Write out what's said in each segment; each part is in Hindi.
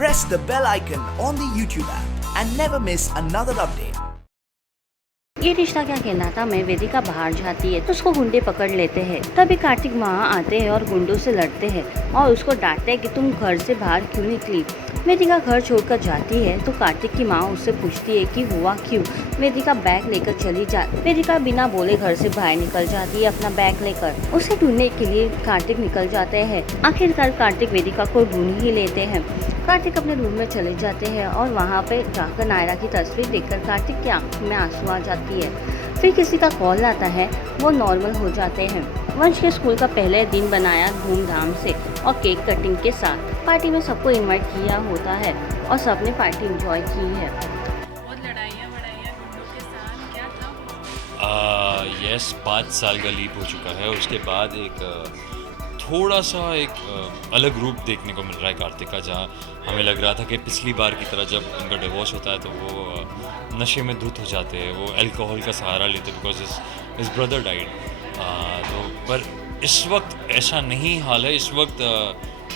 press the bell icon on the YouTube app and never miss another update. ये रिश्ता क्या कहलाता में वेदिका बाहर जाती है तो उसको गुंडे पकड़ लेते हैं। तभी कार्तिक वहाँ आते हैं और गुंडों से लड़ते हैं और उसको डांटते हैं कि तुम घर से बाहर क्यों निकली। वेदिका घर छोड़कर जाती है तो कार्तिक की माँ उससे पूछती है कि हुआ क्यों। वेदिका बैग लेकर चली जाती। वेदिका बिना बोले घर से बाहर निकल जाती है अपना बैग लेकर। उसे ढूंढने के लिए कार्तिक निकल जाते हैं। आखिरकार कार्तिक वेदिका को ढूंढ ही लेते हैं। कार्तिक अपने रूम में चले जाते हैं और वहाँ पे जाकर नायरा की तस्वीर देखकर कार्तिक की आंखों में आंसू आ जाती है। फिर किसी का कॉल आता है, वो नॉर्मल हो जाते हैं। वंश के स्कूल का पहले दिन बनाया धूमधाम से और केक कटिंग के साथ। पार्टी में सबको इनवाइट किया होता है और सबने पार्टी एंजॉय की है। बहुत लड़ाइयाँ गुंडों के साथ क्या था? यस 5 साल का लीप हो चुका है। उसके बाद एक थोड़ा सा एक अलग रूप देखने को मिल रहा है कार्तिक का, जहाँ हमें लग रहा था कि पिछली बार की तरह जब उनका डिवोर्स होता है तो वो नशे में धुत हो जाते हैं, वो अल्कोहल का सहारा लेते बिकॉज हिज ब्रदर डाइड। तो पर इस वक्त ऐसा नहीं हाल है। इस वक्त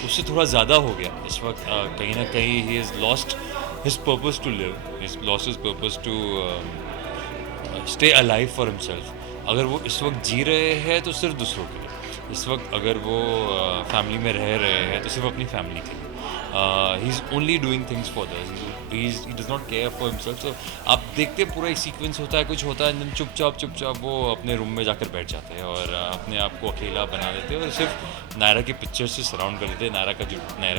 उससे थोड़ा ज़्यादा हो गया। इस वक्त कहीं ना कहीं he is lost his purpose to live, he's lost his purpose to stay alive for himself. अगर वो इस वक्त जी रहे हैं तो सिर्फ दूसरों के लिए, इस वक्त अगर वो फैमिली में रह रहे हैं तो सिर्फ अपनी फैमिली के लिए। He is only doing things for दस, he does not care for himself. तो आप देखते पूरा एक सीक्वेंस होता है, कुछ होता है, चुपचाप वो अपने रूम में जाकर बैठ जाते हैं और अपने आप को अकेला बना देते हैं और सिर्फ नायरा की पिक्चर से सराउंड कर लेते हैं। नायरा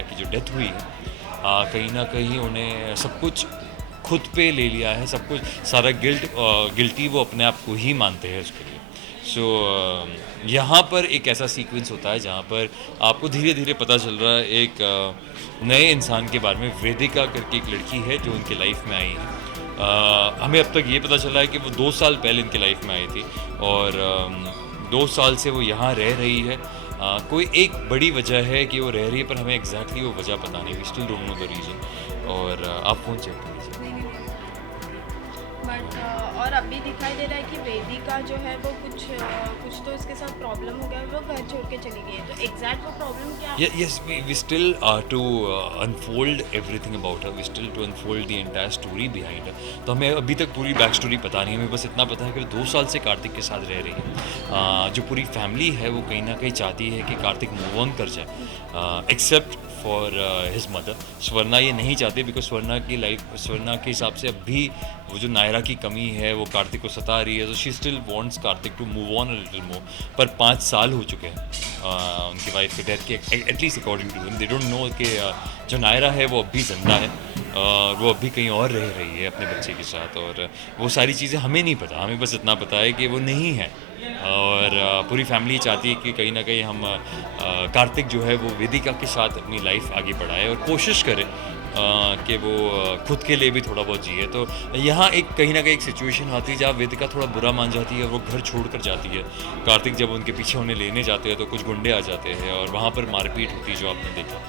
की जो डेथ हुई है, कहीं ना कहीं उन्हें सब कुछ खुद पे ले लिया है, सब कुछ सारा गिल्टी वो अपने आप को ही मानते हैं उसके लिए। सो यहाँ पर एक ऐसा सीक्वेंस होता है जहाँ पर आपको धीरे धीरे पता चल रहा है एक नए इंसान के बारे में। वेदिका करके एक लड़की है जो उनकी लाइफ में आई है। हमें अब तक ये पता चला है कि वो 2 साल पहले इनकी लाइफ में आई थी और 2 साल से वो यहाँ रह रही है। कोई एक बड़ी वजह है कि वो रह रही है, पर हमें एग्जैक्टली वो वजह पता नहीं। We still don't know the reason. और आप फ़ोन चेक कर लीजिए। बट और अभी दिखाई दे रहा है कि वेदिका जो है वो कुछ तो इसके साथ प्रॉब्लम हो गया, वो घर छोड़ के चली गई है। तो एग्जैक्ट वो प्रॉब्लम क्या है? Yes, we still to unfold everything about her. We still to unfold the entire story behind her. तो हमें अभी तक पूरी बैक स्टोरी पता नहीं है। हमें बस इतना पता है कि 2 साल से कार्तिक के साथ रह रही है। जो पूरी फैमिली है वो कहीं ना कहीं चाहती है कि कार्तिक मूव ऑन कर जाए, except for his mother. Swarna ये नहीं चाहती बिकॉज स्वर्णा के हिसाब से अभी वो जो नायरा की कमी है वो कार्तिक को सता रही है। तो she still wants Kartik to move on a little more. पर 5 साल हो चुके हैं उनकी वाइफ की डेथ के, at least according to them. They don't know कि जो नायरा है वो अभी जिंदा है, वो अभी कहीं और रह रही है अपने बच्चे के साथ। और वो सारी चीज़ें हमें नहीं पता। हमें बस इतना पता है कि वो नहीं है। और पूरी फैमिली चाहती है कि कहीं ना कहीं हम कार्तिक जो है वो वेदिका के साथ अपनी लाइफ आगे बढ़ाए और कोशिश करे कि वो खुद के लिए भी थोड़ा बहुत जिए। तो यहाँ एक कहीं ना कहीं एक सिचुएशन आती है जहाँ वेदिका थोड़ा बुरा मान जाती है, वो घर छोड़ कर जाती है। कार्तिक जब उनके पीछे उन्हें लेने जाते हैं तो कुछ गुंडे आ जाते हैं और वहाँ पर मारपीट होती है जो आपने देखा।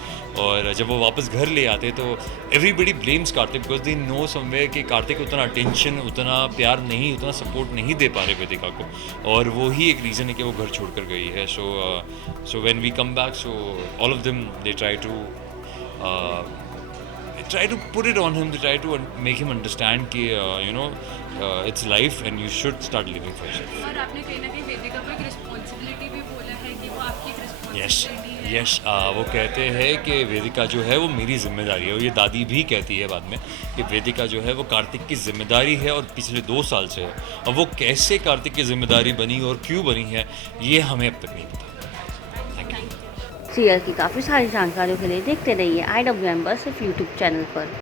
और जब वो वापस घर ले आते तो everybody blames Kartik because they know somewhere कि कार्तिक उतना अटेंशन, उतना प्यार नहीं, उतना सपोर्ट नहीं दे पा रहे वेदिका को। और वो ही एक रीज़न है कि वो घर छोड़ कर गई है। So when we come back, so all of them they try to put it on him, they try to make him understand कि it's life and you should start living for yourself. और आपने कहीं ना कहीं वेदिका को एक रिस्पॉन्सिबिलिटी भी बोला है कि वो आपकी एक रिस्पॉन्सिबिलिटी है। यस वो कहते हैं कि वेदिका जो है वो मेरी जिम्मेदारी है। और ये दादी भी कहती है बाद में कि वेदिका जो है वो कार्तिक की जिम्मेदारी है और पिछले 2 साल से है। अब वो कैसे कार्तिक की जिम्मेदारी बनी और क्यों बनी है ये हमें अब तक नहीं पता। सीरियल की काफ़ी सारी जानकारियों के लिए देखते रहिए IW सिर्फ YouTube चैनल पर।